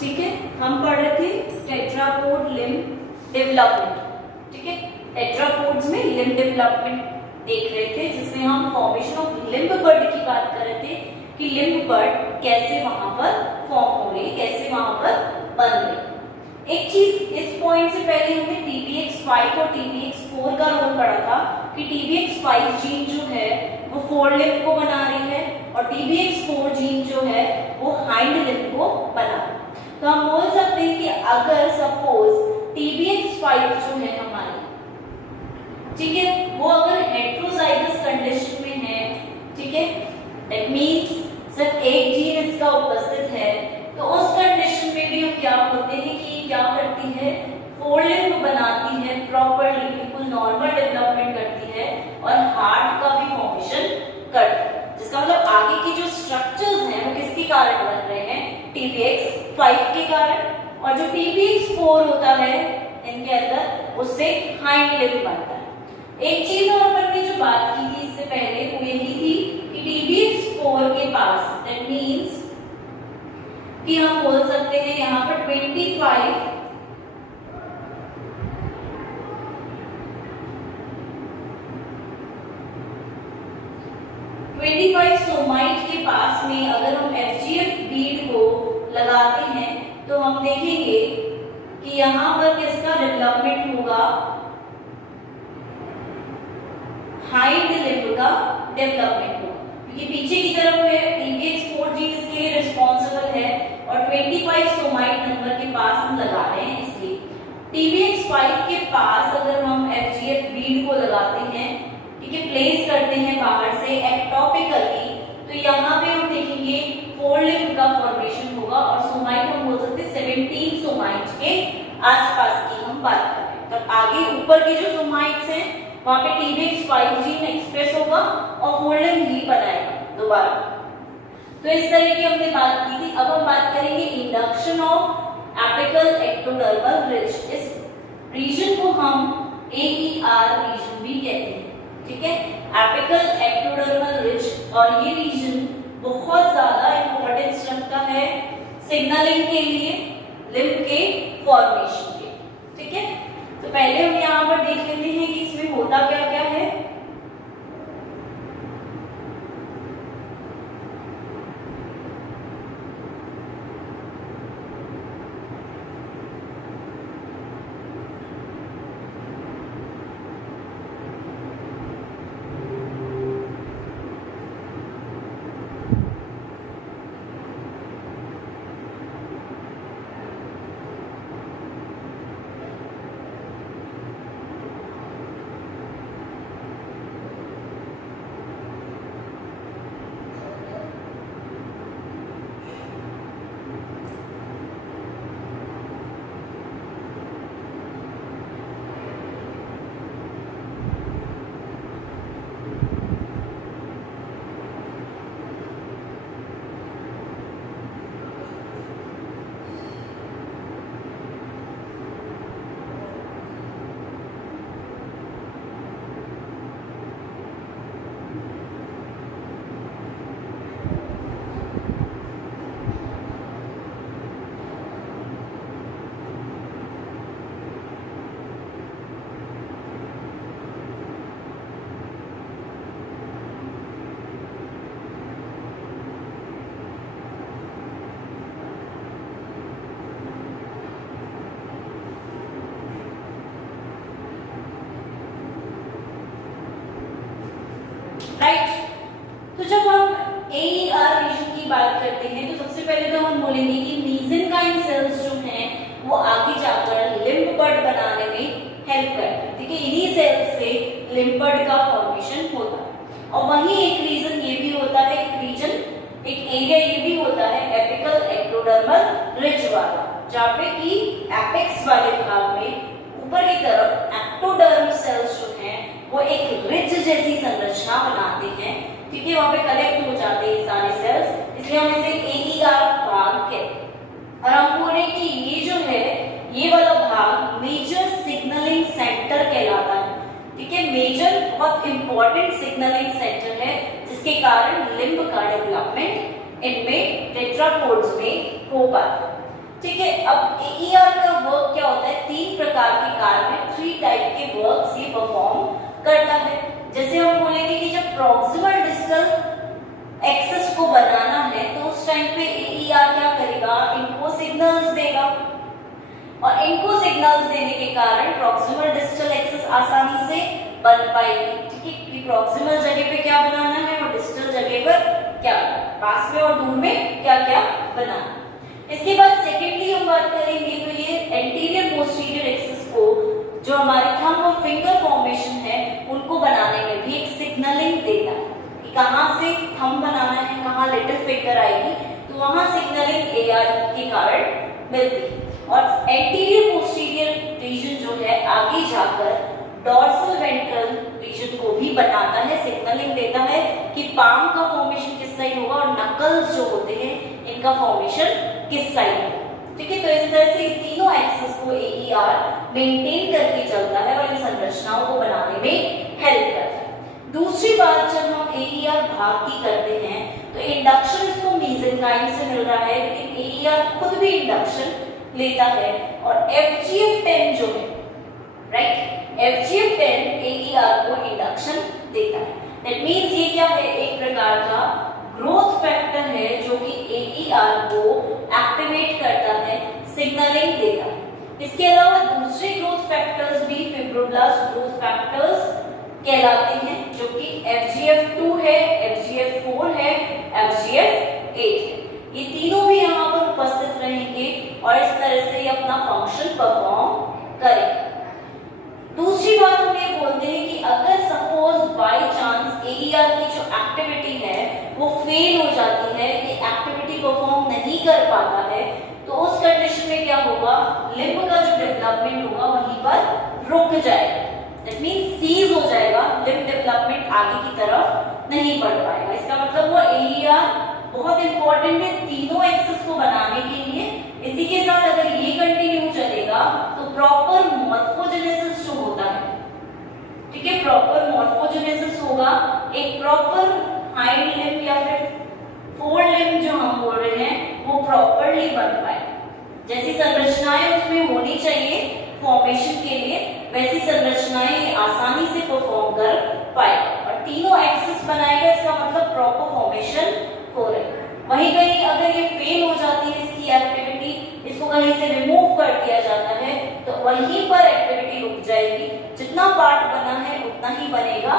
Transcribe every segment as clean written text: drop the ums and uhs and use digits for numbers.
ठीक है, हम पढ़ रहे थे टेट्रापोड लिम्ब डेवलपमेंट। ठीक है, टेट्रापोड्स में लिम्ब डेवलपमेंट देख रहे थे, जिसमें हम फॉर्मेशन ऑफ लिम्ब बड की बात कर रहे थे कि लिम्ब बड कैसे वहां पर फॉर्म हो रही है, कैसे वहां पर बन रही। एक चीज इस पॉइंट से पहले हमने TBX5 और TBX4 का रोल पढ़ा था कि TBX5 जीन जो है वो फोर लिम्ब को बना रही है और TBX4 जीन जो है वो हाइंड लिम्ब को बना रही है। तो हम बोल सकते हैं कि अगर सपोज TBX5 जो है हमारी, ठीक है, वो अगर हेटेरोजाइगस कंडीशन में है, ठीक है, दैट मींस सिर्फ एक जीन इसका उपस्थित है, तो उस कंडीशन में भी हम क्या बोलते हैं कि क्या करती है, फोर लिम्ब बनाती है प्रॉपर्ली, बिल्कुल नॉर्मल डेवलपमेंट करती है और हार्ट का भी फॉर्मेशन करती है। जिसका मतलब आगे की जो स्ट्रक्चर्स हैं वो किसके कारण बन रहे हैं, TBX5 के कारण, और जो TBX4 होता है इनके अंदर उससे हाइंड लिम्ब बनता है। एक चीज और अपन ने जो बात की थी इससे पहले वो यही थी कि TBX4 के पास, दैट मींस कि हम बोल सकते हैं यहाँ पर 25 सोमाइट के पास में अगर हम FGF बीड को लगाते हैं तो हम देखेंगे कि यहाँ पर किसका डेवलपमेंट होगा, हाइंड लिम्ब का डेवलपमेंट होगा, क्योंकि पीछे की तरफ है TBX4 जीन इसके लिए रिस्पॉन्सिबल है और 25 सोमाइट नंबर के पास हम लगा रहे हैं। इसलिए TBX5 के पास अगर हम FGF बीड को लगाते हैं, ठीक है, प्लेस करते हैं बाहर से एक्टोपिकली, तो यहाँ पे हम देखेंगे फोर लिम्ब का फॉर्मेशन होगा और सोमाइट हम बोल सकते हैं 17 सोमाइट के आसपास की हम बात कर रहे हैं। तब आगे ऊपर के जो सोमाइट्स हैं वहां पे TBX5 जीन एक्सप्रेस होगा और फोर लिम्ब ही बनाएगा दोबारा। तो इस तरह की हमने बात की थी। अब हम बात करेंगे induction of apical ectodermal ridge. इस रीजन को हम AER रीजन भी कहते हैं, ठीक है, एपिकल एक्टोडर्मल रिज, और ये रीजन बहुत ज्यादा इंपॉर्टेंस रखता है सिग्नलिंग के लिए, लिम्ब के फॉर्मेशन के। ठीक है, तो पहले हम यहाँ पर देख लेते हैं कि इसमें होता क्या क्या है। राइट, तो जब हम AER रीजन की बात करते हैं तो सबसे पहले तो हम बोलेंगे कि मीसेनकाइम सेल्स जो हैं वो आगे जाकर लिम्ब बड बनाने में हेल्प करते हैं। ठीक है, इन्हीं सेल्स से लिम्ब बड का फॉर्मेशन होता है। और वहीं एक रीजन ये भी होता है, एक एरिया ये भी होता है एपिकल एक्टोडर्मल रिज वाला, जहाँ पे कि एपेक्स वाले भाग में ऊपर की तरफ एक्टोडर्म सेल्स जो हैं वो एक रिज जैसी संरचना बनाते हैं। ठीक है, वहां पे कलेक्ट हो जाते हैं सारे सेल्स, इसलिए हम इसे AER भाग कहते हैं। और हम बोल रहे हैं कि ये जो है ये वाला भाग मेजर सिग्नलिंग सेंटर कहलाता है। ठीक है, मेजर बहुत इंपॉर्टेंट सिग्नलिंग सेंटर है जिसके कारण लिम्ब का डेवलपमेंट इनमें टेट्रापोड्स में हो पाता है। ठीक है। अब एईआर का वर्क क्या होता है, 3 प्रकार के कार्य, 3 टाइप के वर्क्स ये परफॉर्म करता है। जैसे हम बोलेंगे कि जब प्रॉक्सिमल डिस्टल एक्सिस को बनाना है तो उस टाइम पे एईआर क्या करेगा, इनको सिग्नल्स देगा, और इनको सिग्नल्स देने के कारण प्रॉक्सिमल डिस्टल एक्सिस आसानी से बन पाएगी। ठीक है, कि प्रॉक्सिमल जगह पे क्या बनाना है और डिस्टल जगह पर क्या, पास में और दूर में क्या क्या बनाना। इसके बाद सेकेंडली हम बात करेंगे तो ये एंटीरियर पोस्टीरियर एक्सिस को, जो हमारे थंब और फिंगर फॉर्मेशन है, उनको बनाने में भी एक सिग्नलिंग देता है कि कहां से थंब बनाना है, कहां लिटिल फिंगर आएगी, तो वहां सिग्नलिंग एआर के कारण मिलती है। और एंटीरियर पोस्टीरियर रीजन जो है आगे जाकर डॉर्सल वेंट्रल रीजन को भी बनाता है, सिग्नलिंग देता है कि पाम का फॉर्मेशन किस साइड होगा और नकल्स जो होते हैं इनका फॉर्मेशन किस साइड होगा। ठीक है, तो इस तरह से तीनों एक्सिस को एईआर मेंटेन करके चलता है और इन संरचनाओं को बनाने में हेल्प करता है। दूसरी बात, जब हम एईआर भाग की करते हैं तो इंडक्शन इसको मेसेंकाइम से मिल रहा है, लेकिन एईआर खुद भी इंडक्शन लेता है, और FGF10 जो है, राइट, FGF10 एईआर को इंडक्शन देता है। दैट मींस ये क्या है, एक प्रकार का ग्रोथ फैक्टर है जो कि एईआर को एक्टिवेट करता है, सिग्नलिंग देता है। इसके अलावा दूसरे ग्रोथ फैक्टर्स भी फिब्रोब्लास्ट ग्रोथ फैक्टर्स कहलाते हैं, जो कि FGF2 है, FGF4 है, FGF8 है। ये तीनों भी यहाँ पर उपस्थित रहेंगे और इस तरह से ये अपना फंक्शन परफॉर्म करेंगे। दूसरी बात हम ये बोलते हैं कि अगर सपोज बाय चांस एईआर की जो एक्टिविटी है वो फेल हो जाती है, ये एक्टिविटी परफॉर्म नहीं कर पाता है, तो उस कंडीशन में क्या होगा, लिम्ब का जो डेवलपमेंट होगा वहीं पर रुक जाएगा। दैट मींस सीज हो जाएगा, लिम्ब डेवलपमेंट आगे की तरफ नहीं बढ़ पाएगा। इसका मतलब वो एईआर बहुत इंपॉर्टेंट है तीनों एक्सिस को बनाने के लिए। इसी के साथ अगर ये कंटिन्यू चलेगा तो प्रॉपर मॉर्फोजेनेसिस जो होता है, ठीक है, प्रॉपर मॉर्फोजेनेसिस होगा, एक प्रॉपर हाइंड लिम्ब या फिर फोर लिम्ब जो हम बोल रहे हैं वो प्रॉपरली बन पाए। जैसी संरचनाएं उसमें होनी चाहिए फॉर्मेशन के लिए, वैसी संरचनाएं आसानी से परफॉर्म कर पाए, और तीनों एक्सिस बनाएगा, इसका मतलब प्रॉपर फॉर्मेशन हो रही है। वहीं कहीं अगर ये फेल हो जाती है इसकी एक्टिविटी, इसको कहीं से रिमूव कर दिया जाता है, तो वहीं पर एक्टिविटी रुक जाएगी, जितना पार्ट बना है उतना ही बनेगा,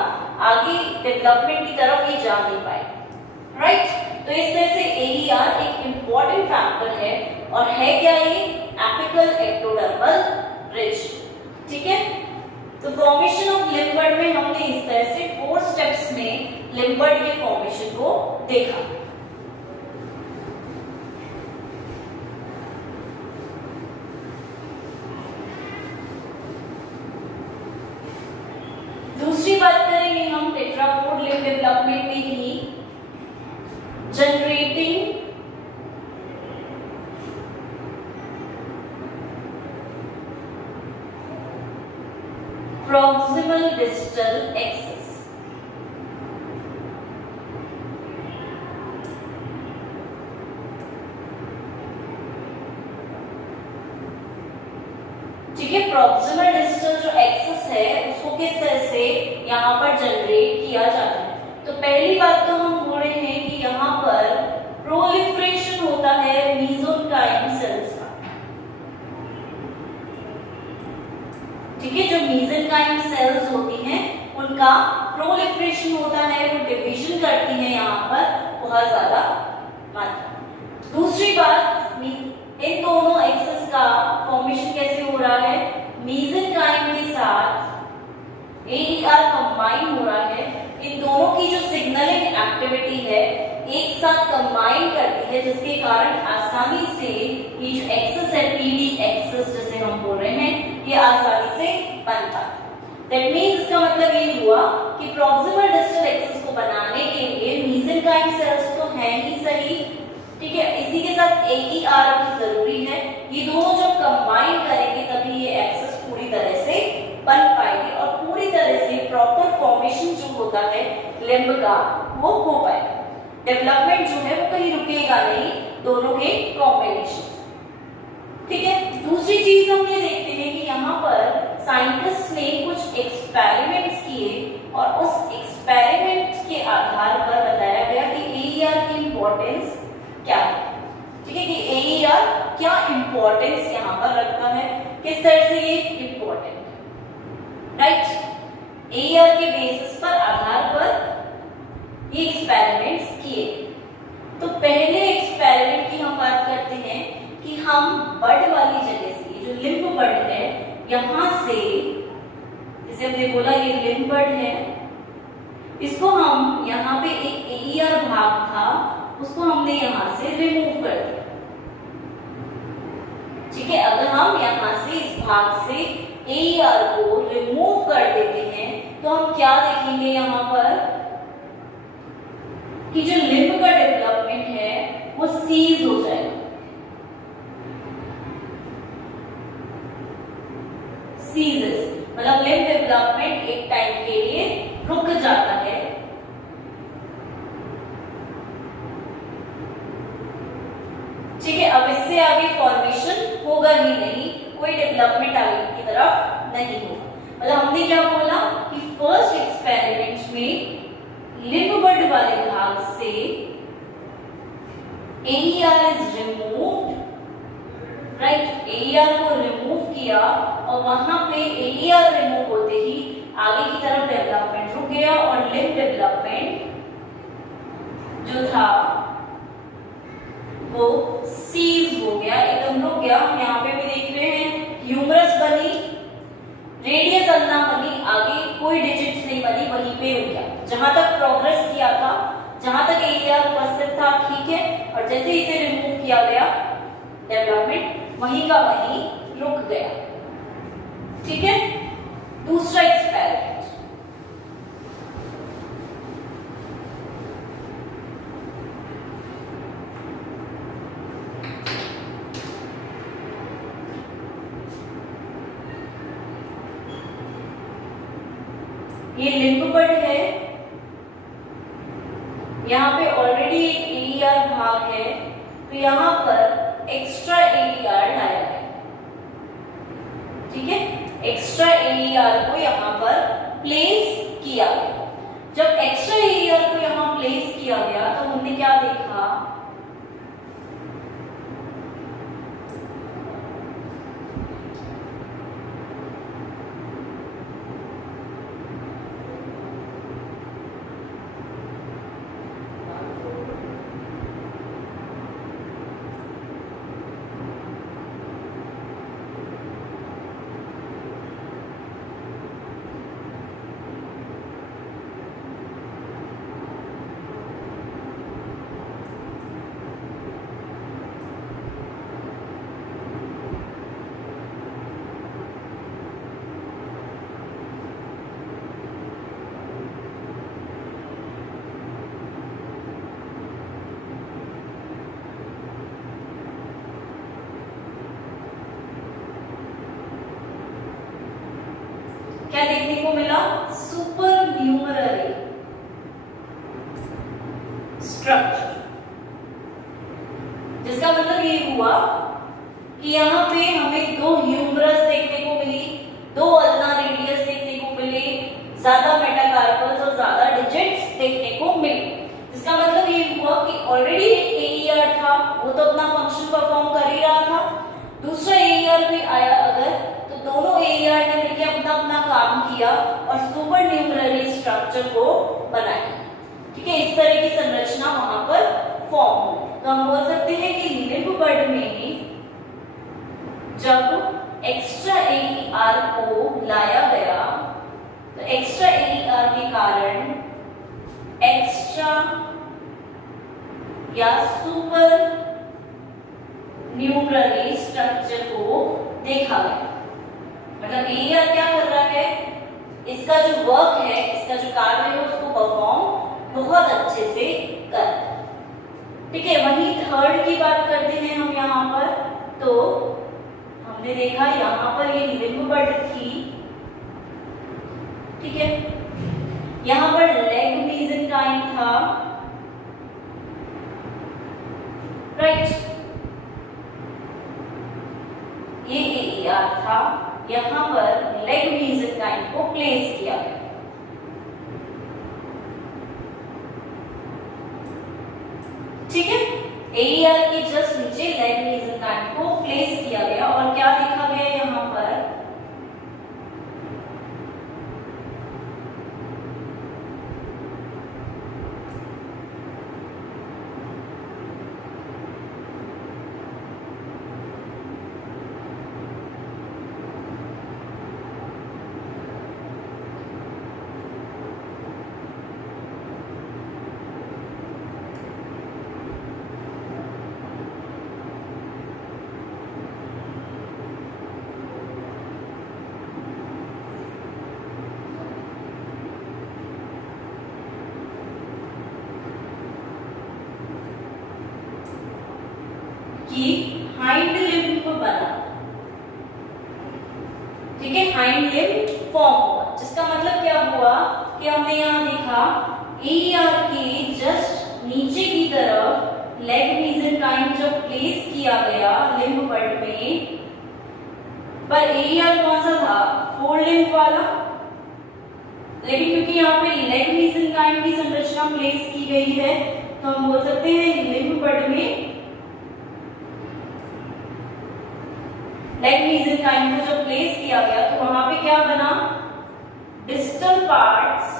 आगे डेवलपमेंट की तरफ ये जा नहीं पाएगा, राइट। तो इस तरह से एईआर एक इंपॉर्टेंट फैक्टर है, और है क्या ये, एपिकल एक्टोडर्मल रिज। ठीक है, तो फॉर्मेशन ऑफ लिम्ब बड में हमने इस तरह से 4 स्टेप्स में लिम्ब बड के फॉर्मेशन को देखा। दूसरी बात करेंगे हम टेट्रापोड लिम्ब डेवलपमेंट में ही जनरेटिंग proximal distal axis। ठीक है, प्रॉक्सिमल डिस्टल जो एक्सिस है उसको किस तरह से यहाँ पर जनरेट किया जाता है। तो पहली बात तो हम बोल रहे हैं कि यहाँ पर प्रोलिफरेशन होता है मेसेनकाइम सेल्स का। ठीक है, जो मेसेनकाइम सेल्स होती हैं उनका प्रोलिफरेशन होता है, वो डिवीजन करती है यहाँ पर बहुत ज्यादा मात्रा। दूसरी बात, इन दोनों एक्सिस का फॉर्मेशन कैसे हो रहा है, मेसेनकाइम के साथ एईआर कंबाइन हो रहा है। इन दोनों की जो सिग्नलिंग एक्टिविटी है एक साथ कंबाइन करती है, जिसके कारण आसानी से ये जो एक्सिस है, पीडी एक्सिस जिसे हम बोल रहे हैं, ये आसानी से बनता है। दैट मींस इसका मतलब ये हुआ कि प्रॉक्सिमल डिस्टल एक्सिस को बनाने के लिए मेसेनकाइम सेल्स तो है ही सही, ठीक है, इसी के साथ एईआर भी जरूरी है। ये दोनों जब कंबाइन करेंगे तभी ये एक्सिस पूरी तरह से बन पाएगी और पूरी तरह से प्रॉपर फॉर्मेशन जो होता है लिम्ब का वो हो पाएगा। डेवलपमेंट जो है वो कहीं रुकेगा नहीं दोनों के कॉम्बिनेशन। दूसरी चीज हम ये देखते हैं कि यहाँ पर साइंटिस्ट ने कुछ एक्सपेरिमेंट्स किए और उस एक्सपेरिमेंट के आधार पर बताया गया कि AER की इंपॉर्टेंस क्या है। ठीक है, कि AER क्या इंपॉर्टेंस यहाँ पर रखता है, किस तरह से ये इंपॉर्टेंट, राइट। AER के बेसिस पर, आधार पर ये एक्सपेरिमेंट्स किए। तो पहले एक्सपेरिमेंट की हम बात करते हैं कि हम बड वाली जगह से, जो लिम्ब बड है, यहां से, जैसे हमने बोला ये लिम्ब बड है, इसको हम यहाँ पे एक AER भाग था उसको हमने यहां से रिमूव कर दिया। ठीक है, अगर हम यहां से इस भाग से AER को रिमूव कर देते हैं तो हम क्या देखेंगे यहाँ पर कि जो लिम्ब का डेवलपमेंट है वो सीज हो जाएगा। सीजेस मतलब लिम्ब डेवलपमेंट एक टाइम के लिए रुक जाता है। ठीक है, अब इससे आगे फॉर्मेशन होगा ही नहीं, कोई डेवलपमेंट आगे की तरफ नहीं होगा। मतलब हमने क्या बोला कि फर्स्ट एक्सपेरिमेंट में लिम्ब बड वाले भाग से AER is removed, right. AER को रिमूव किया और वहां पे AER रिमूव होते ही आगे की तरफ डेवलपमेंट रुक गया और लिम्ब डेवलपमेंट जो था वो सीज हो गया, एकदम रुक गया। हम यहाँ पे भी देख रहे हैं ह्यूमरस बनी, रेडियस अल्ना बनी, आगे कोई डिजिट्स नहीं बनी, वहीं पे रुक गया। जहां तक प्रोग्रेस किया था, जहां तक AER उपस्थित था, ठीक है, और जैसे इसे रिमूव किया गया डेवलपमेंट वहीं का वहीं रुक गया। ठीक है, दूसरा एक्सपेरिमेंट, ये लिम्ब बड है, यहाँ पे ऑलरेडी एक AER भाग है, तो यहाँ पर एक्स्ट्रा AER लाया है। ठीक है, एक्स्ट्रा AER को यहाँ पर प्लेस किया गया। जब एक्स्ट्रा AER को यहाँ प्लेस किया गया तो हमने क्या देखा, क्या देखने को मिला, सुपर न्यूमररी स्ट्रक्चर, जिसका मतलब ये हुआ कि यहाँ पे हमें दो ह्यूमरस देखने को मिली, दो अल्ना रेडियस देखने को मिले, ज्यादा मेटाकार्पल्स और ज्यादा डिजिट्स देखने को मिले। जिसका मतलब ये हुआ कि ऑलरेडी एक AER था, वो तो अपना फंक्शन परफॉर्म कर ही रहा था, दूसरा AER भी आया अगर, तो दोनों AER ने मिलकर अपना अपना काम किया और सुपर न्यूमररी स्ट्रक्चर को बनाया। ठीक है, इस तरह की संरचना वहां पर फॉर्म हो। तो हम बोल सकते हैं कि लिम्ब बड में जब एक्स्ट्रा AER को लाया गया तो एक्स्ट्रा AER के कारण एक्स्ट्रा या सुपर न्यूमररी स्ट्रक्चर को देखा गया। मतलब AER क्या कर रहा है, इसका जो वर्क है, इसका जो कार्य है उसको परफॉर्म बहुत अच्छे से कर। ठीक है, वहीं थर्ड की बात करते हैं हम यहाँ पर, तो हमने देखा यहाँ पर ये लिम्ब बड थी। ठीक है, यहाँ पर लेग मेसेंकाइम था, राइट। ये किया था, यहाँ पर लेग मेसेनकाइम को प्लेस किया गया। ठीक है, AER के जस्ट नीचे लेग मेसेनकाइम को प्लेस किया गया और क्या देखा गया यहाँ पर, कि हाइंड लिम्ब बना। ठीक है, हाइंड लिम्ब फॉर्म हुआ, जिसका मतलब क्या हुआ कि हमने यहाँ देखा AER के जस्ट नीचे की तरफ लेग मेसेनकाइम जब प्लेस किया गया लिम्ब बड में, पर AER कौन सा था, फोर लिम्ब वाला, लेकिन क्योंकि यहाँ पे लेग मेसेनकाइम की संरचना प्लेस की गई है तो हम बोल सकते हैं लिम्ब बड में लेग मेसेनकाइम को जब प्लेस किया गया तो वहां पे क्या बना, डिस्टल पार्ट्स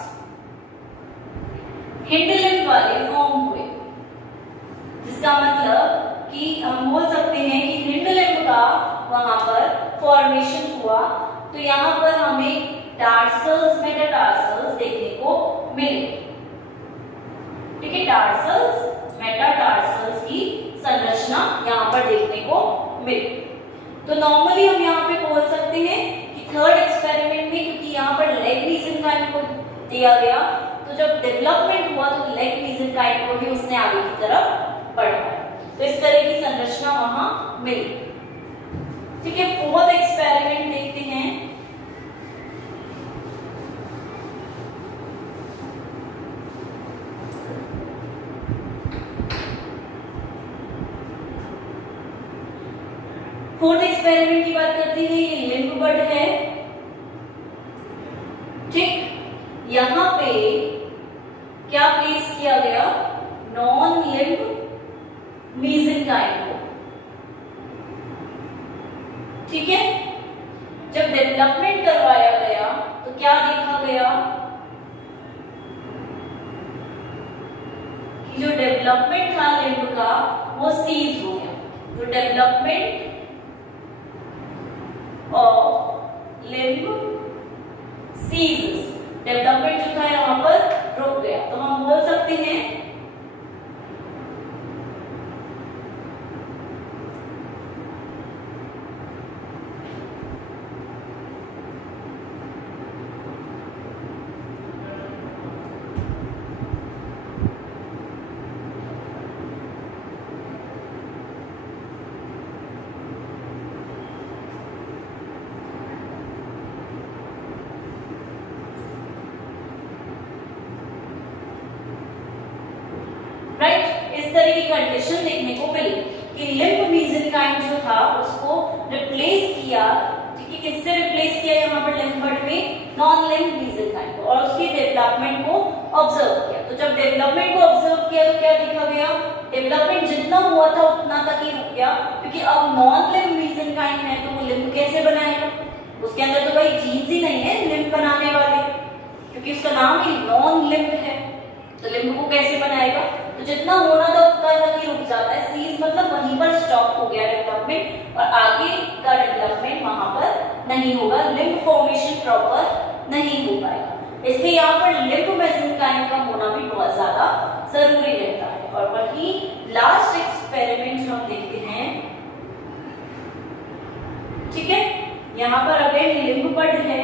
हिंड लिम्ब वाले फॉर्म हुए, जिसका मतलब कि हम बोल सकते हैं कि हिंड लिम्ब का वहां पर फॉर्मेशन हुआ। तो यहाँ पर हमें टार्सल्स, मेटाटार्सल्स देखने को मिले। ठीक है, टार्सल्स, मेटाटार्सल्स की संरचना यहाँ पर देखने को मिली। तो नॉर्मली हम यहाँ पे बोल सकते हैं कि थर्ड एक्सपेरिमेंट में, क्योंकि यहाँ पर लेग मेसेनकाइम को दिया गया तो जब डेवलपमेंट हुआ तो लेग मेसेनकाइम को भी उसने आगे की तरफ बढ़ाया, तो इस तरह की संरचना वहां मिली। ठीक है, फोर्थ एक्सपेरिमेंट देखते हैं। फोर्थ एक्सपेरिमेंट की बात करते हैं, ये लिम्ब बड है। ठीक, यहां पे क्या प्लेस किया गया, नॉन लिम्ब मेसेनकाइम को। ठीक है, जब डेवलपमेंट करवाया गया तो क्या देखा गया कि जो डेवलपमेंट था लिम्ब का वो सीज हो गया। तो development of limb cease, development जो था यहाँ पर रुक गया। तो हम बोल सकते हैं इस तरह की कंडीशन देखने को मिली कि लिम्ब मेसेनकाइम जो था उसको रिप्लेस किया। ठीक है, किससे रिप्लेस किया, यहाँ पर लिम्ब बड में नॉन लिम्ब मेसेनकाइम को, और उसके डेवलपमेंट को ऑब्जर्व किया। तो जब डेवलपमेंट को ऑब्जर्व किया तो क्या देखा गया, डेवलपमेंट जितना हुआ था उतना तक ही रुक गया, क्योंकि अब नॉन लिम्ब मेसेनकाइम है तो वो लिम्ब कैसे बनाएगा, उसके अंदर तो भाई जीन्स ही नहीं है लिम्ब बनाने वाले, क्योंकि उसका नाम ही नॉन लिम्ब है, तो लिम्ब को कैसे बनाएगा। तो जितना होना था उतना तक ही रुक जाता है, सीज मतलब वहीं पर स्टॉप हो गया डेवलपमेंट, और आगे का डेवलपमेंट वहां पर नहीं होगा, लिम्ब फॉर्मेशन प्रॉपर नहीं हो पाएगा। इसलिए यहाँ पर लिम्ब मेसेनकाइम का होना भी बहुत ज्यादा जरूरी रहता है। और वही लास्ट एक्सपेरिमेंट हम देखते हैं। ठीक है, यहाँ पर अगेन लिम्ब बड है,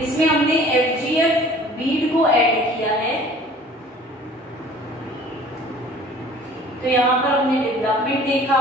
इसमें हमने FGF बीड को ऐड किया है। तो यहां पर हमने डेवलपमेंट देखा,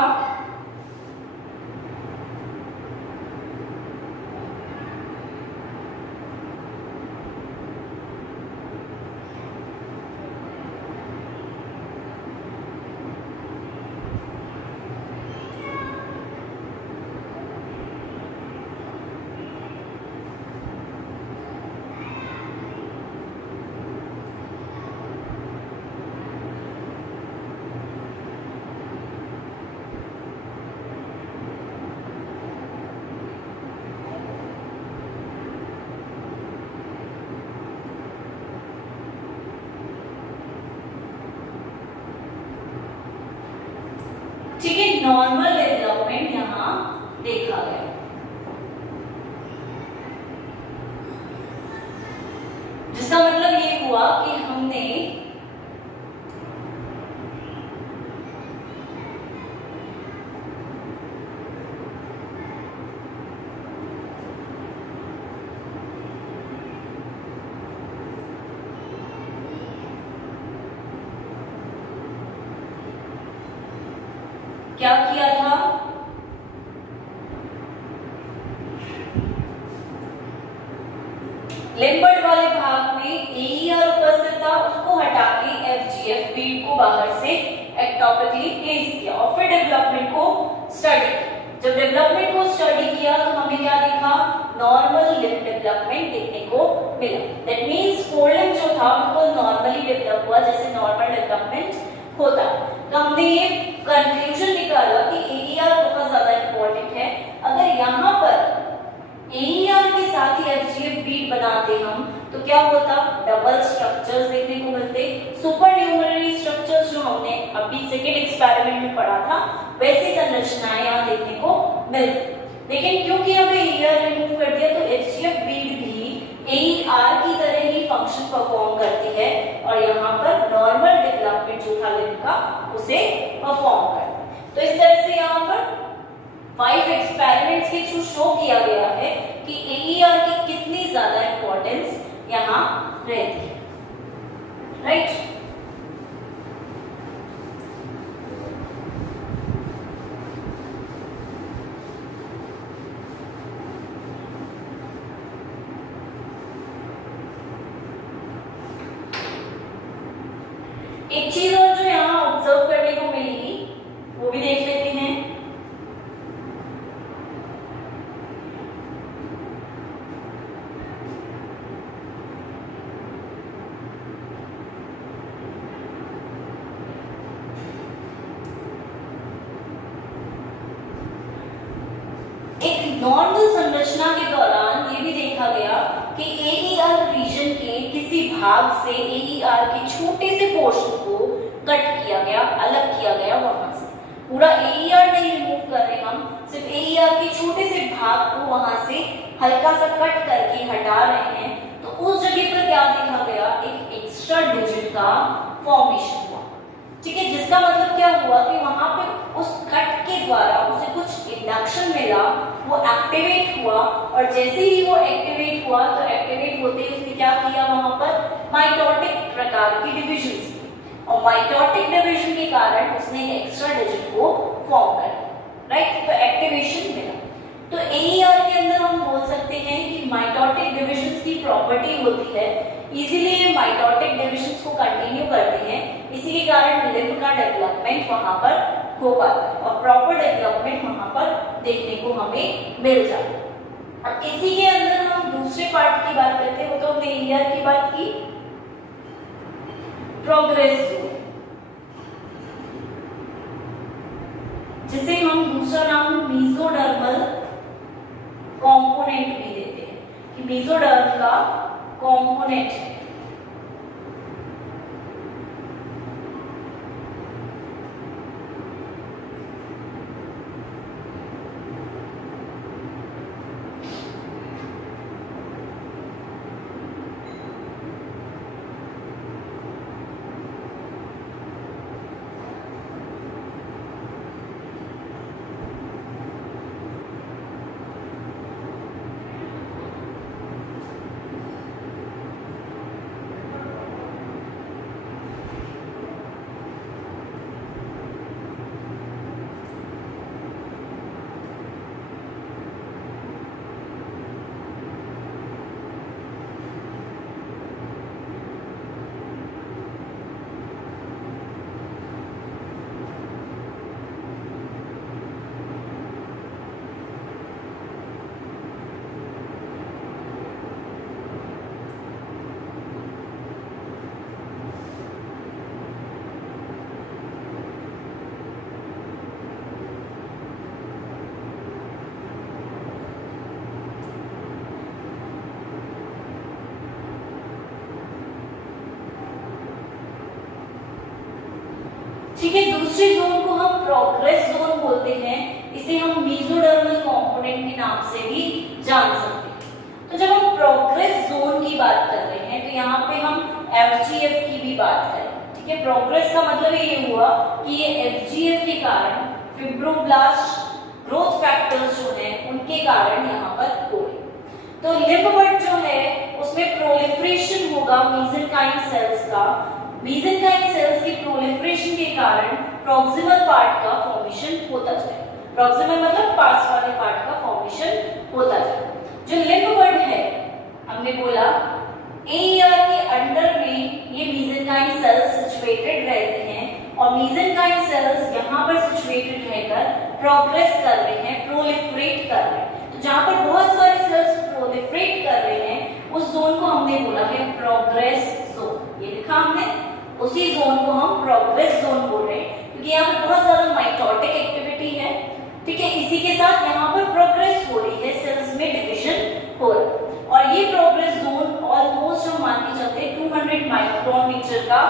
ठीक है, नॉर्मल डेवलपमेंट यहाँ देखा गया। जिसका मतलब ये हुआ कि हमने क्या किया था, लिम्बर्ट वाले भाग में एईआर उपस्थित था, उसको हटा के एफजीएफ बीट को बाहर से एक्टोपिकली प्लेस किया और फिर डेवलपमेंट को स्टडी किया। जब डेवलपमेंट को स्टडी किया तो हमें क्या देखा, नॉर्मल लिम्ब डेवलपमेंट देखने को मिला। दैट मींस फोरलिम्ब जो था बिल्कुल नॉर्मली डेवलप हुआ जैसे नॉर्मल डेवलपमेंट होता। तो हमने ये कंक्लूजन निकाला कि एईआर बहुत ज्यादा इंपॉर्टेंट है। अगर यहाँ पर एईआर के साथ ही एफजीएफ बीट बनाते हम तो क्या होता, डबल स्ट्रक्चर्स देखने को मिलते, सुपर न्यूमररी स्ट्रक्चर्स जो हमने अभी सेकेंड एक्सपेरिमेंट में पढ़ा था वैसी संरचनाएं यहाँ देखने को मिलती। लेकिन क्योंकि हमें एईआर रिमूव कर दिया तो एफजीएफ बीट भी एईआर की तरह ही फंक्शन परफॉर्म करती है और यहाँ पर नॉर्मल डेवलपमेंट जो था लिम्ब का उसे परफॉर्म कर। तो इस तरह से यहाँ पर 5 एक्सपेरिमेंट्स के थ्रू शो किया गया है कि एईआर की कितनी ज्यादा इंपॉर्टेंस यहाँ रहती है, राइट। एक चीज और जो यहाँ ऑब्जर्व करने को मिली वो भी देख लेते हैं। एक नॉर्मल संरचना के दौरान ये भी देखा गया कि एईआर रीजन के किसी भाग से एईआर के छोटे से पोर्शन को कट किया गया, अलग किया गया वहां से। पूरा एईआर नहीं रिमूव कर रहे हम, सिर्फ एईआर के छोटे से भाग को वहां से हल्का सा कट करके हटा रहे हैं। तो उस जगह पर क्या देखा गया, एक एक्स्ट्रा डिजिट का फॉर्मेशन हुआ। ठीक है, जिसका मतलब क्या हुआ कि वहां पे उस कट के द्वारा उसे कुछ इंडक्शन मिला, वो एक्टिवेट हुआ और जैसे ही वो एक्टिवेट हुआ तो एक्टिवेट होते ही उसने क्या किया, वहां पर माइटोटिक प्रकार की डिविजन्स की और माइटोटिक डिवीजन के कारण उसने एक्स्ट्रा डिजिट को फॉर्म कर दिया, राइट। तो एक्टिवेशन मिला। तो एईआर के अंदर हम बोल सकते हैं कि माइटोटिक डिविजन्स की प्रॉपर्टी होती है, इसीलिए ये माइटोटिक डिविजन्स को कंटिन्यू करते हैं, इसी के कारण लिम्ब का डेवलपमेंट वहां पर हो पाता है और प्रॉपर डेवलपमेंट वहां पर देखने को हमें मिल जाता है। अब इसी के अंदर हम दूसरे पार्ट की बात करते हैं, वो तो हमने एईआर की बात की, प्रोग्रेस जोन, जिसे हम दूसरा नाम मेसोडर्मल कंपोनेंट भी देते हैं कि मेसोडर्म का कंपोनेंट है। ठीक है, दूसरे जोन को हम हम प्रोग्रेस जोन बोलते हैं, इसे हम मेसोडर्मल कंपोनेंट के नाम से भी जान सकते हैं। तो जब हम प्रोग्रेस जोन की बात कर रहे हैं तो यहाँ पे हम FGF की भी बात करें, ठीक है। प्रोग्रेस का मतलब ये हुआ कि ये FGF के कारण फिब्रोब्लास्ट ग्रोथ फैक्टर्स जो हैं उनके कारण यहाँ पर हो रहे। तो लिम्फ बड जो है उसमें प्रोलिफरेशन होगा मेसेनकाइम सेल्स का। मेसेनकाइम सेल्स के प्रोलिफरेशन के कारण प्रॉक्सिमल पार्ट का फॉर्मेशन होता जाए। प्रॉक्सिमल मतलब पास वाले पार्ट का फॉर्मेशन होता जाए। जो लिम्फ बड है, हमने बोला AER के अंडर में ये मेसेनकाइम सेल्स सिचुएटेड रहते हैं और मेसेनकाइम सेल्स यहाँ पर सिचुएटेड रहकर प्रोग्रेस कर रहे हैं, प्रोलिफरेट कर रहे हैं। तो जहाँ पर बहुत सारे सेल्स प्रोलिफरेट कर रहे हैं उस जोन को हमने बोला है प्रोग्रेस जोन। ये लिखा हमने, उसी जोन को हम प्रोग्रेस जोन बोल रहे हैं क्योंकि यहाँ पर बहुत ज्यादा माइटोटिक एक्टिविटी है, ठीक है। इसी के साथ यहाँ पर प्रोग्रेस हो रही है, सेल्स में डिविजन हो रहा है और ये प्रोग्रेस जोन ऑलमोस्ट हम मान के चलते 200 माइक्रोन मीटर का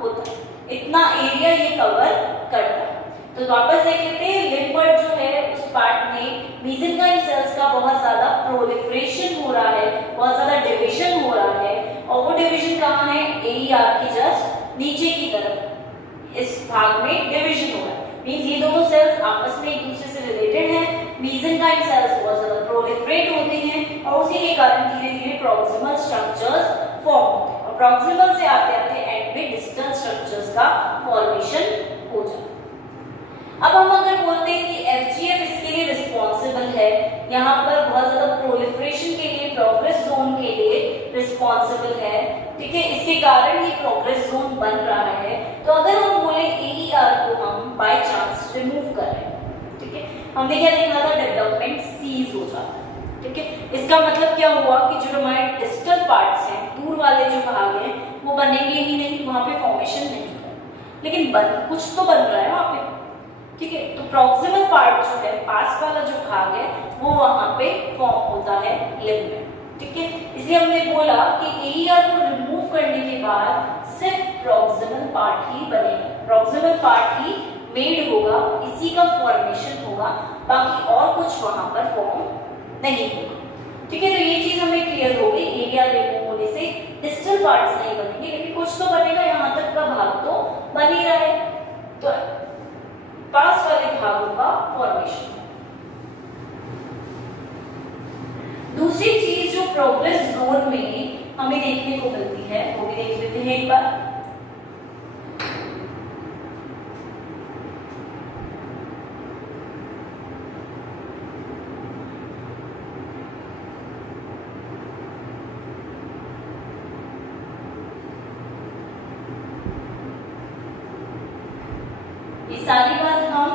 होता है। इतना एरिया ये कवर करता है। तो वापस देख लेते हैं, लिम्फ बड जो है उस पार्ट में मेसेनकाइम सेल्स का बहुत ज्यादा प्रोलिफरेशन हो रहा है, बहुत ज्यादा डिवीजन हो रहा है और वो डिवीजन कहाँ है? AER के जस्ट नीचे की तरफ इस भाग में डिवीजन हो रहा है। मींस ये दोनों सेल्स आपस में एक दूसरे से रिलेटेड हैं। मेसेनकाइम सेल्स बहुत ज्यादा प्रोलिफरेट होते हैं और उसी के कारण धीरे-धीरे प्रॉक्सिमल स्ट्रक्चर्स फॉर्म होते हैं और प्रॉक्सिमल से आते-आते एंड में डिस्टल स्ट्रक्चर्स का फॉर्मेशन हो जाता है। अब हम अगर बोलते हैं कि FGF इसके लिए रिस्पॉन्सिबल है, यहाँ पर बहुत ज्यादा प्रोलिफरेशन के लिए, प्रोग्रेस जोन के लिए रिस्पॉन्सिबल है, ठीक है। इसके कारण ही प्रोग्रेस जोन बन रहा है। तो अगर हम बोले AER को हम बाय चांस रिमूव कर रहे हैं, ठीक है, हमने क्या देखा था? डेवलपमेंट सीज हो जाता है, ठीक है। इसका मतलब क्या हुआ कि जो हमारे डिस्टल पार्ट्स हैं, दूर वाले जो भाग हैं, वो बनेंगे ही नहीं, वहां पे फॉर्मेशन नहीं होगा, लेकिन कुछ तो बन रहा है वहां पे, ठीक है। तो प्रॉक्सिमल पार्ट जो है, पास वाला जो भाग है, वो वहां पे फॉर्म होता है लिम्फ में, ठीक है। इसलिए हमने बोला कि AER को रिमूव करने के बाद सिर्फ प्रॉक्सिमल पार्ट ही बनेगा, प्रॉक्सिमल पार्ट ही मेड होगा, इसी का फॉर्मेशन होगा, बाकी और कुछ वहां पर फॉर्म नहीं होगा, ठीक है। तो ये चीज हमें क्लियर हो गई। AER रिमूव होने से डिस्टल पार्ट्स नहीं बनेंगे, लेकिन कुछ तो बनेगा, यहाँ तक का भाग तो बन ही रहा है, तो पास वाले भागों का फॉर्मेशन। दूसरी चीज जो प्रोग्रेस जोन में हमें देखने को मिलती है वो भी देख लेते हैं एक बार। ये सारी बात हम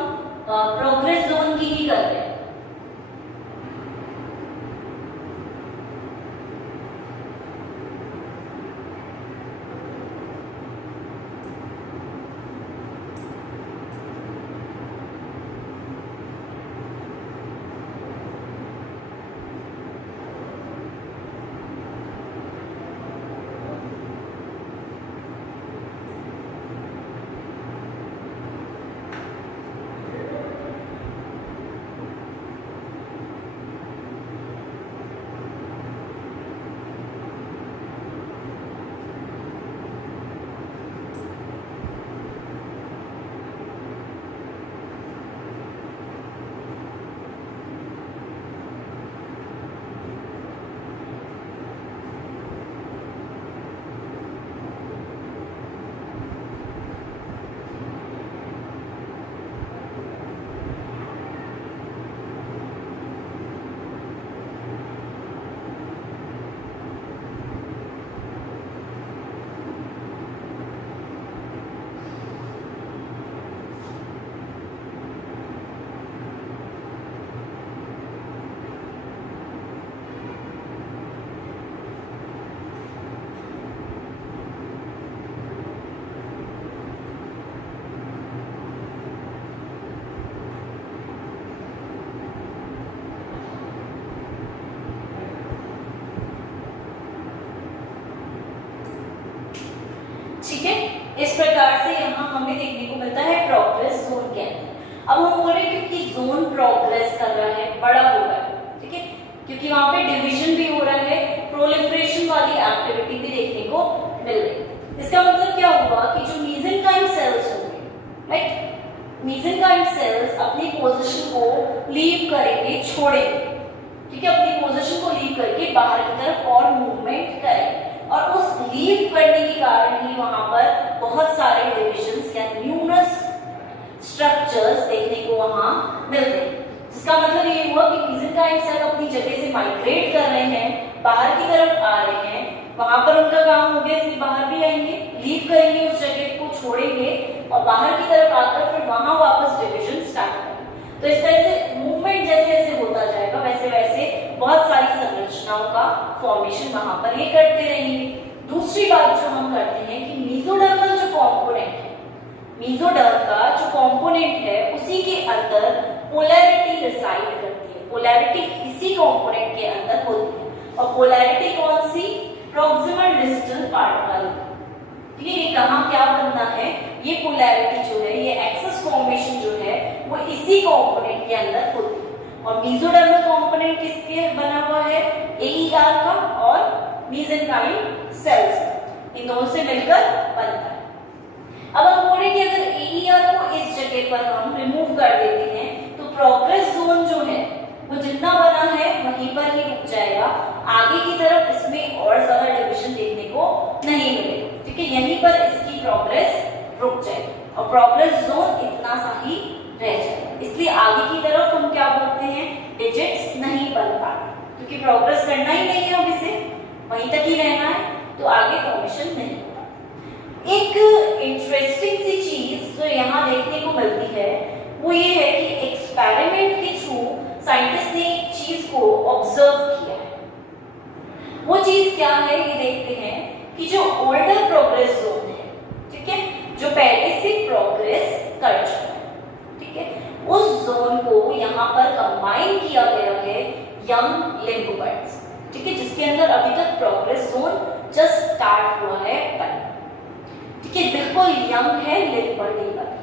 प्रोग्रेस जोन की ही कर रहे हैं। ठीक है, इस प्रकार से यहाँ हमें देखने को मिलता है प्रोग्रेस जोन के अंदर। अब हम बोल रहे हैं क्योंकि जोन प्रोग्रेस कर रहा है, बड़ा हो रहा है, ठीक है, क्योंकि वहां पे डिवीजन भी हो रहा है, प्रोलिफरेशन वाली एक्टिविटी भी देखने को मिल रही है। इसका मतलब क्या हुआ कि जो मेसेनकाइम सेल्स होंगे, राइट, मेसेनकाइम सेल्स अपनी पोजीशन को लीव करेंगे, छोड़ेंगे, ठीक है, अपनी पोजीशन को लीव करके बाहर की तरफ और मूवमेंट करेंगे, और उस लीव करने के कारण ही वहां पर बहुत सारे डिविजन्स या न्यूमरस स्ट्रक्चर्स देखने को वहां मिलते हैं। जिसका मतलब ये हुआ कि मेसेनकाइम सेल अपनी जगह से माइग्रेट कर रहे हैं, बाहर की तरफ आ रहे हैं, वहां पर उनका काम हो गया, फिर बाहर भी आएंगे, लीव करेंगे, उस जगह को छोड़ेंगे और बाहर की तरफ आकर फिर वहां वापस डिवीजन स्टार्ट करेंगे। तो इस तरह से मूवमेंट जैसे जैसे होता जाएगा वैसे वैसे बहुत सारी संरचनाओं का फॉर्मेशन वहां पर ये करते रहेंगे। दूसरी बात जो हम करते हैं कि मेसोडर्मल जो कॉम्पोनेंट है, मेसोडर्म का जो कंपोनेंट है उसी के अंदर पोलैरिटी रिसाइड करती है, पोलैरिटी इसी कंपोनेंट के अंदर होती है, और पोलैरिटी कौन सी, प्रॉक्सिमल डिस्टल पार्टिकल, ठीक है, ये कहां क्या बनना है, ये पोलैरिटी जो है, ये एक्सिस फॉर्मेशन जो है वो इसी कंपोनेंट के अंदर होती है। और मेसोडर्मल कंपोनेंट किसके बना हुआ है, एईआर का और मेसेनकाइम सेल्स, इन दोनों से मिलकर बनता है। अब हम बोल रहे कि अगर एईआर को इस जगह पर हम रिमूव कर देते हैं तो प्रोग्रेस जोन जो है वो जितना बना है वहीं पर ही रुक जाएगा, आगे की तरफ इसमें और ज्यादा डिवीजन देखने को नहीं मिलेगा, ठीक है, यहीं पर इसकी प्रोग्रेस रुक जाएगी और प्रोग्रेस जोन इतना सा ही रह जाएगा। इसलिए आगे की तरफ हम क्या बोलते हैं, डिजिट्स नहीं बन पाते, क्योंकि प्रोग्रेस करना ही नहीं है, अब इसे वहीं तक ही रहना है, तो आगे फॉर्मेशन नहीं होगा। एक इंटरेस्टिंग सी चीज जो यहाँ देखने को मिलती है वो ये है कि एक्सपेरिमेंट के थ्रू साइंटिस्ट ने एक चीज को ऑब्जर्व किया है। वो चीज क्या है ये देखते हैं कि जो ओल्डर प्रोग्रेस जोन है, ठीक है, जो पहले से प्रोग्रेस कर चुका है, ठीक है, उस जोन को यहाँ पर कंबाइन किया गया है यंग लिम्ब बड्स, ठीक है, जिसके अंदर अभी तक प्रोग्रेस जोन जस्ट स्टार्ट हुआ है बनना, ठीक है, बिल्कुल यंग है लिम्ब बड लेवल,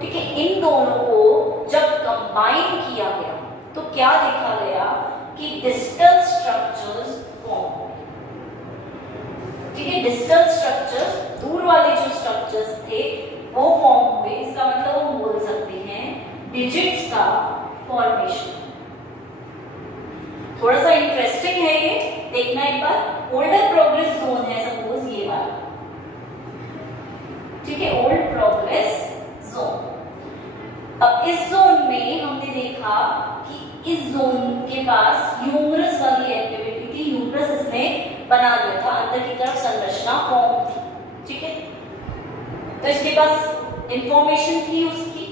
ठीक है। इन दोनों को जब कंबाइन किया गया तो क्या देखा गया कि डिस्टल स्ट्रक्चर्स फॉर्म हुए, ठीक है, डिस्टल स्ट्रक्चर्स, दूर वाले जो स्ट्रक्चर्स थे वो फॉर्म हुए। इसका मतलब हम बोल सकते हैं डिजिट्स का फॉर्मेशन। थोड़ा सा इंटरेस्टिंग है ये, देखना एक बार। ओल्डर प्रोग्रेस जोन है सपोज ये वाला, ठीक है, ओल्ड प्रोग्रेस जोन। अब इस जोन में हमने देखा कि इस जोन के पास ह्यूमरस वाली एक्टिविटी थी, ह्यूमरस इसमें बना दिया था, अंदर की तरफ संरचना फॉर्म थी, ठीक है, तो इसके पास इंफॉर्मेशन थी उसकी।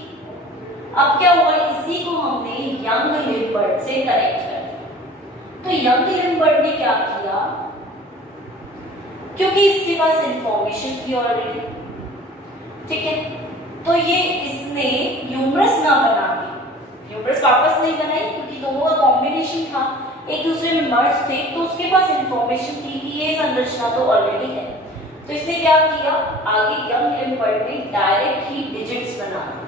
अब क्या हुआ, इसी को हमने यंग लिम्ब बड से कनेक्ट कर दिया। तो यंग लिम्ब बड ने क्या किया, क्योंकि इसके पास इंफॉर्मेशन थी ऑलरेडी, ठीक है, तो ये इसने ह्यूमरस ना बना के, ह्यूमरस वापस नहीं बनाई क्योंकि दोनों का कॉम्बिनेशन था, एक दूसरे में मर्ज थे, तो उसके पास इंफॉर्मेशन थी कि ये संरचना तो ऑलरेडी है, तो इसने क्या किया, आगे यंग लिम्ब बड ने डायरेक्ट ही डिजिट्स बना दी।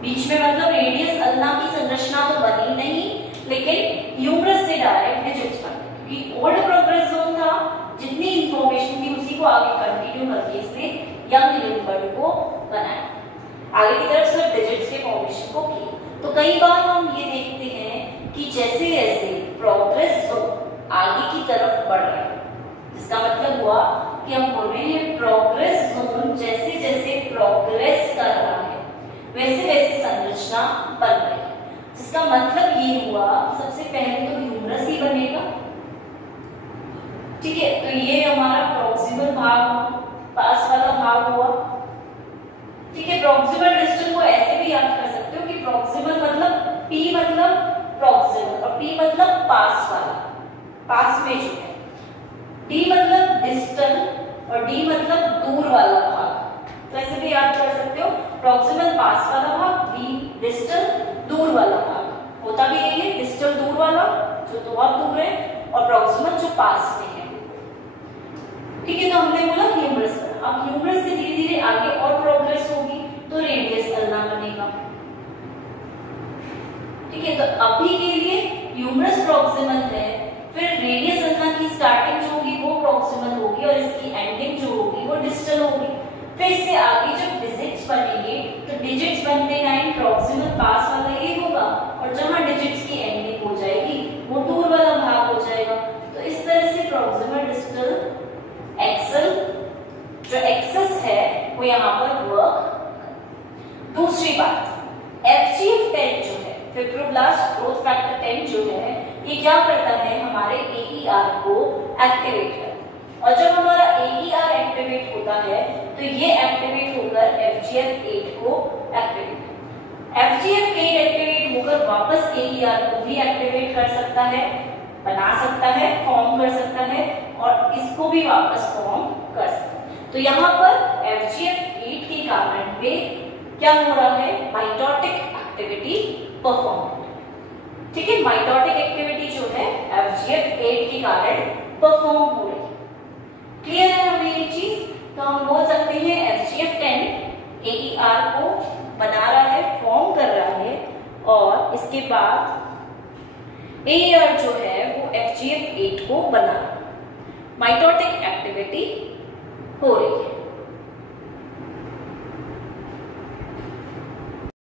बीच में मतलब रेडियस अल्ना की संरचना तो बनी नहीं, लेकिन ह्यूमरस से डायरेक्ट डिजिट्स बन गए, क्योंकि ओल्ड प्रोग्रेस जोन था, जितनी इंफॉर्मेशन थी उसी को आगे कंटिन्यू करके इसने यंग लिम्ब बड को बनाया, आगे की तरफ सिर्फ डिजिट्स के फॉर्मेशन को किया। तो कई बार हम ये देखते हैं कि जैसे जैसे प्रोग्रेस जोन आगे की तरफ बढ़ रहा है, जिसका मतलब हुआ कि हम बोल रहे हैं प्रोग्रेस जोन जैसे जैसे प्रोग्रेस कर रहा है वैसे वैसे संरचना बन रही है, जिसका मतलब ये हुआ सबसे पहले तो ह्यूमरस ही बनेगा, ठीक है, तो ये हमारा प्रॉक्सिमल भाग, पास वाला भाग हुआ, ठीक है। प्रॉक्सिमल डिस्टल को ऐसे भी याद कर सकते हो कि प्रॉक्सिमल मतलब P मतलब प्रॉक्सिमल और P मतलब पास वाला, पास में जो है, D मतलब डिस्टल और D मतलब दूर वाला भाग, तो ऐसे भी याद कर सकते हो, प्रॉक्सिमल पास वाला भाग, D डिस्टल दूर वाला भाग, होता भी यही है, डिस्टल दूर वाला जो बहुत दूर है और प्रॉक्सिमल जो पास में है, ठीक है। तो हमने बोला ह्यूमरस, अब ह्यूमरस से धीरे धीरे आगे और प्रोग्रेस होगी तो रेडियस अल्ना बनेगा, ठीक है, तो अभी के लिए ह्यूमरस प्रॉक्सिमल है, फिर रेडियस अल्ना की स्टार्टिंग जो होगी वो प्रॉक्सिमल होगी और इसकी एंडिंग जो होगी वो डिस्टल होगी। फिर इससे आगे जब डिजिट्स बनेंगे तो डिजिट्स बनते टाइम प्रॉक्सिमल पास वाला ये होगा और जहां डिजिट्स की एंडिंग हो जाएगी वो दूर वाला भाग हो जाएगा। तो इस तरह से प्रॉक्सिमल डिस्टल एक्सल जो एक्सेस है वो यहाँ पर वर्क। दूसरी बात, FGF10 जो है फिब्रोब्लास्ट ग्रोथ फैक्टर 10 जो है ये क्या करता है, हमारे AER को एक्टिवेट करता है और जब हमारा AER एक्टिवेट होता है तो ये एक्टिवेट होकर FGF8 को एक्टिवेट करता है। FGF8 एक्टिवेट होकर वापस AER को भी एक्टिवेट कर सकता है, बना सकता है, फॉर्म कर सकता है और इसको भी वापस फॉर्म कर सकता है। तो यहाँ पर FGF8 के कारण पे क्या हो रहा है, माइटोटिक एक्टिविटी परफॉर्म। ठीक है, माइटोटिक एक्टिविटी जो है FGF8 के कारण परफॉर्म हो रही है। क्लियर है हमें ये चीज? तो हम बोल सकते हैं FGF10 AER को बना रहा है, फॉर्म कर रहा है और इसके बाद AER जो है वो FGF8 को बना रहा है, माइटोटिक एक्टिविटी हो रही है।